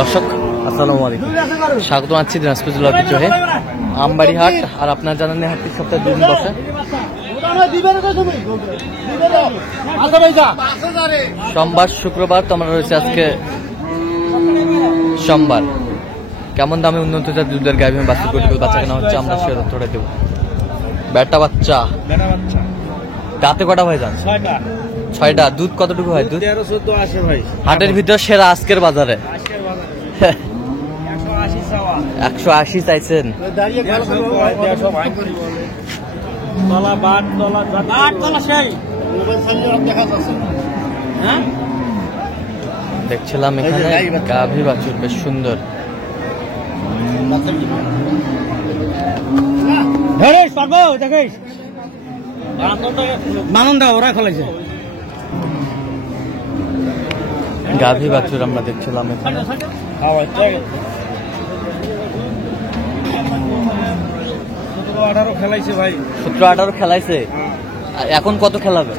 দর্শক আসসালামু আলাইকুম, স্বাগত জানাচ্ছি দিনাজপুর জেলার ঐতিহ্যে আমবাড়ি হাট। আর আপনার জানেন হাটটি সপ্তাহে 2 দিন বসে, সোমবার শুক্রবার। তো আমরা রয়েছে আজকে সোমবার। কেমন দামে উন্নত দুধের গাভী বাচ্চা কেনা হচ্ছে আমরা সে তথ্যটা দেবো। বেটা বাচ্চা দাঁতে কটা ভাই যান? 6টা। দুধ কতটুকু হয়? দুধ 13-14 আসে ভাই। হাটের ভিতর সেরা আজকের বাজারে 180 চাইছেন। দেখছিলাম এখানে গাভী বাছুর বেশ সুন্দর। গাভী বাছুর আমরা দেখছিলাম এখানে। 17-18 খেলাইছে ভাই। 17-18 খেলাইছে। এখন কত খেলাবে?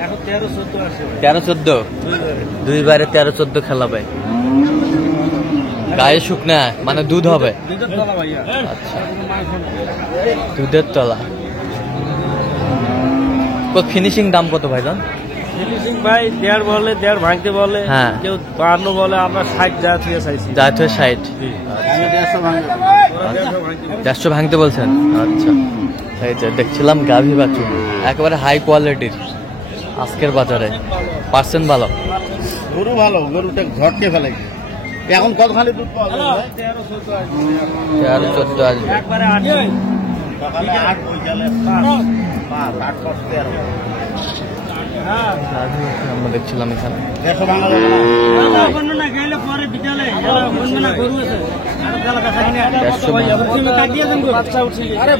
13-14 দুইবারে 13-14 খেলাবে। গায়ে শুকনা মানে দুধ হবে। আচ্ছা, দুধের তলা। ফিনিশিং দাম কত ভাইজান? ফিনিশিং ভাই 1.5 বলে, 1.5 ভাঙতে বলে, হ্যাঁ কেউ 52 বলে, আমরা 60 যা থেকে চাইছি। যা থেকে 60। 150 ভাঙতে বলছেন। আচ্ছা, এই যে দেখছিলাম গাভী বাছুর একেবারে হাই কোয়ালিটির আজকের বাজারে। পার্সেন্ট ভালো, গরু ভালো, গরুটা ঝটকে ফেলাই। এখন কতখানি দুধ পাওয়া যায়? 13-14 আসবে। একবারে 8 সকালে 8 বইকালে 5 8 13। আমরা দেখছিলাম এখানে।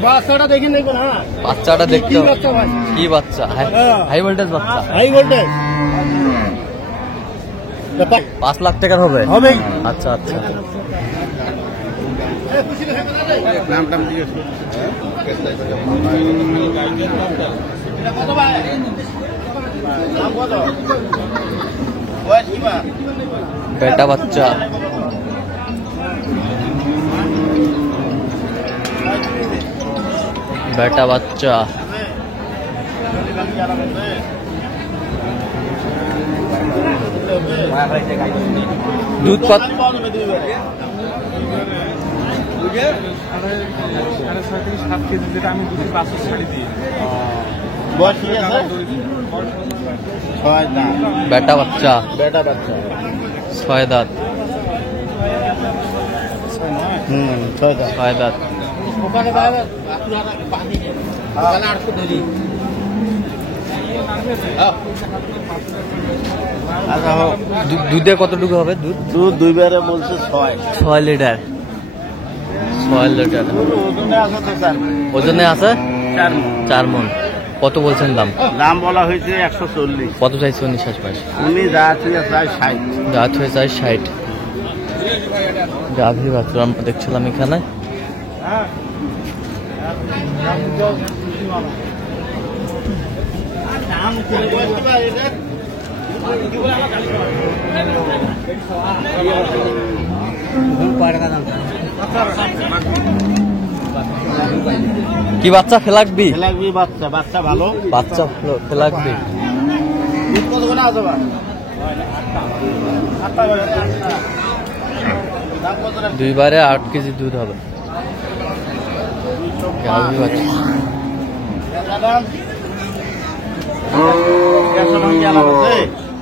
বাচ্চাটা দেখে দেখবেন। হ্যাঁ, বাচ্চাটা দেখতে কি বাচ্চা? হাই ভোল্টেজ বাচ্চা। হাই ভোল্টেজ 5 লাখ টাকার হবে। হবে। আচ্ছা আচ্ছা, নাম টাম জিজ্ঞেস বেটা বাচ্চা। বেটা বাচ্চা দুধ কত? 6.5-7 কেজি, যেটা আমি দুধের 5 ছাড়ি দিই। বেটা বাচ্চা, 6 দাঁত। 6 দাঁত। দুধে কতটুকু হবে? দুধ 2 বারে বলছে 6 লিটার। 6 লিটার ওজনে আছে 4 মণ। কত বলছেন দাম? দাম বলা হয়েছে 140। কত চাইছে উনি? শেষ পাশ উনি রাত হয়ে যায় 60। রাত হয়ে যায় 60। গাভী বাছুর আমরা দেখছিলাম এখানে। কি বাচ্চা ফেলাকবি? বাচ্চা বাচ্চা ভালো, বাচ্চা ফেলাকবি। দুইবারে 8 কেজি দুধ হবে। গাভী বাচ্চা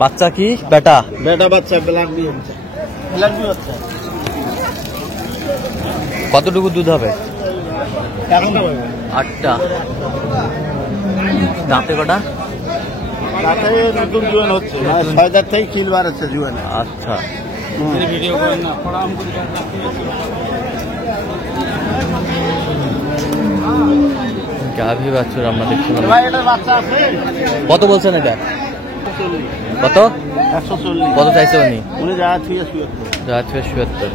বাচ্চা কি? বেটা বাচ্চা কতটুকু দুধ হবে? 8টা। দাঁতে কটা? নতুন জুয়ান হচ্ছে, 6 থেকে কিল বার হচ্ছে জুয়ানে। আচ্ছা, গাভী বাছুর আমরা দেখছিলাম। কত বলছেন এটা? কত? 140। কত চাইছে উনি? যা থেকে 77।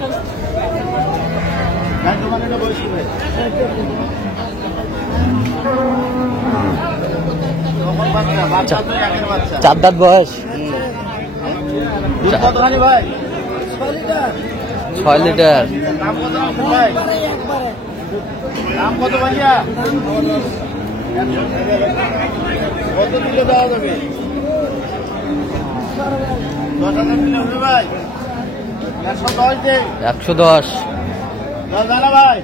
চার দাঁত বয়স। 6 লিটার। দাম কত ভাই? দাম কত ভাইয়া? কত দিলে দেওয়া যাবে? 10,000 দিলে হবে ভাই? 110 দে। 110। 10 জানা ভাই?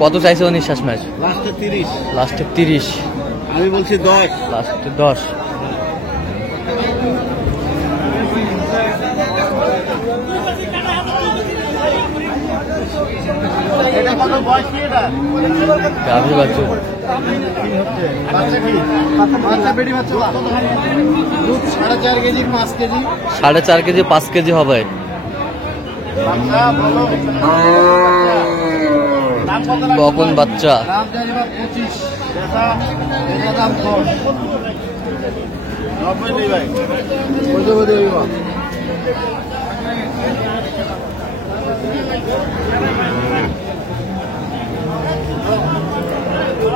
কত চাইছে উনি শেষ ম্যাচ? লাস্টে 30। লাস্টে 30। আমি বলছি 10। লাস্টে 10। এটা কত বয়স কি এটা? গাভী বাছুর। বাচ্চা কি? বাচ্চা বেডি বাচ্চা। দুধ 4.5 কেজি 5 কেজি। 4.5 কেজি 5 কেজি হবে। বাচ্চা বলো। দাম কত লাগবে? বকন বাচ্চা। দাম চাইবা 25। এটা দাম 10। 90 নেই ভাই। কত করে দেব?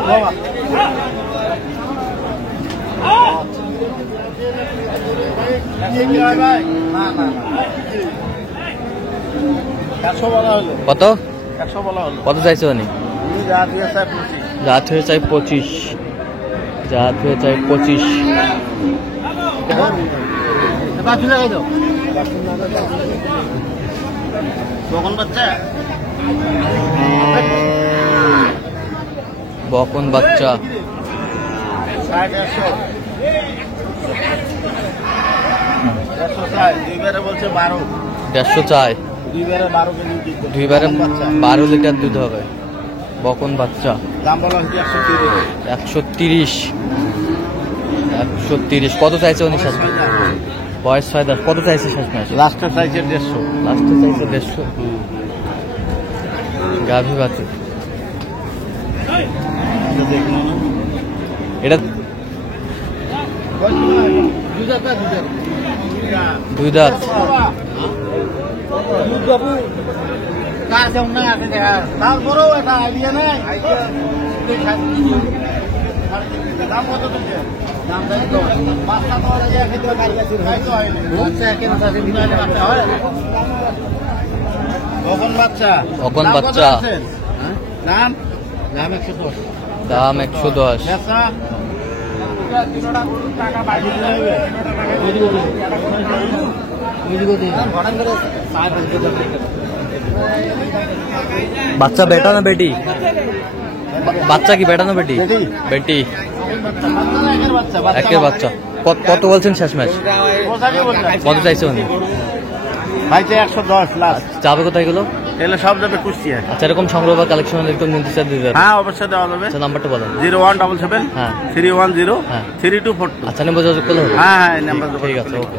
বাবা ভাই না না 100 বলা হলো। কত? 100 বলা হলো। কত চাইছে উনি? যা দিয়ে চাই 25। জাত হয়ে চাই 25। জাত হয়ে চাই 25। বাকি লাগাই দাও। তখন বাচ্চা বকন বাচ্চা। 150। 150 চাই। দুইবারে বলছে 12। 150 চাই। দুইবারে 12 কেজি দুধ দেবে। দুইবারে বাচ্চা 12 লিটার দুধ হবে। বকন বাচ্চা। দাম বলা হচ্ছে 130। 130। 130। কত চাইছে উনি শেষ ম্যাচ? বয়স 6 দাঁত। কত চাইছে শেষ ম্যাচ? লাস্টে চাইছে 150। লাস্টে চাইছে 150। গাভী বাছুর। এটা দুই দাঁত। তারপরেও একটা আইডিয়া নেই। দাম কত দিচ্ছে? দাম চাই 10। বাচ্চা তো আর খেতে কখন বাচ্চা? বকন দাম কত বাচ্চা। আছেন? দাম দাম 110। দাম 110। বেচা টাকা বাকি দিলে হবে। বাচ্চা বেটা না বেটি? বাচ্চা কি বেটা না বেটি? বেটি। বেটি। বাচ্চা একের বাচ্চা। কত বলছেন শেষ ম্যাচ? কত চাইছে উনি? ভাই 110 লাস্ট। যাবে কোথায় গেলো? তাহলে সব যাবে কুষ্টিয়া। আচ্ছা, এরকম সংগ্রহ বা কালেকশন একদম নিতে চাই দিতে পারবেন? হ্যাঁ অবশ্যই দেওয়া যাবে। আচ্ছা, নাম্বারটা বলেন। 0177 হ্যাঁ 310 হ্যাঁ। 3242। আচ্ছা, নেবো যোগাযোগ করলে হবে? হ্যাঁ হ্যাঁ এই নাম্বার ঠিক আছে, ওকে।